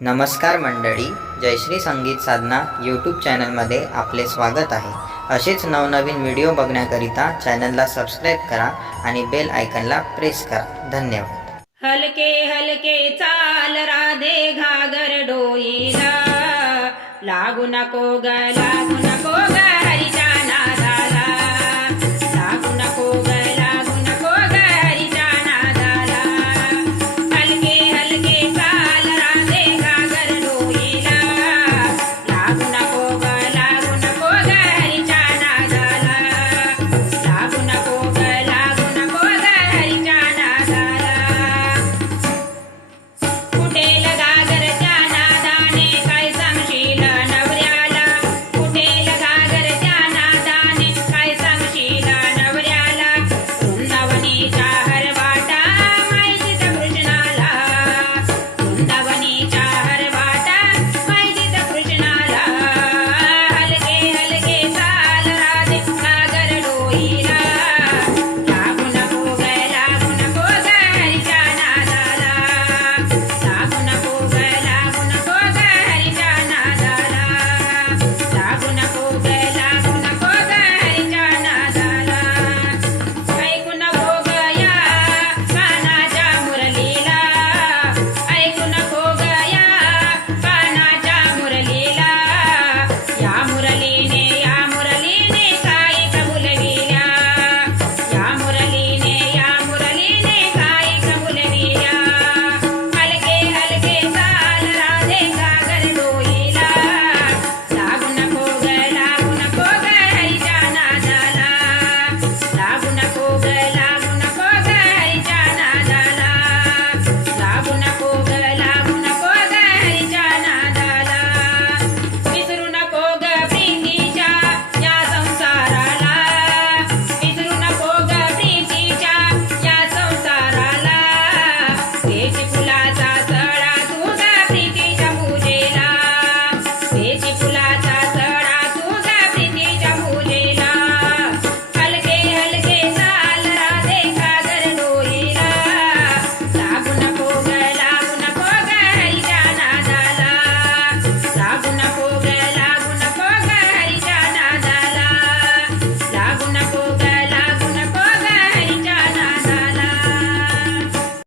नमस्कार मंडळी, जयश्री संगीत साधना यूट्यूब चॅनलमध्ये आपले स्वागत आहे. असेच नवनवीन व्हिडिओ बघण्याकरिता चॅनलला सबस्क्राईब करा आणि बेल आयकनला प्रेस करा. धन्यवाद. हलके हलके चाल राधे घागर डोईला, लागू नको ग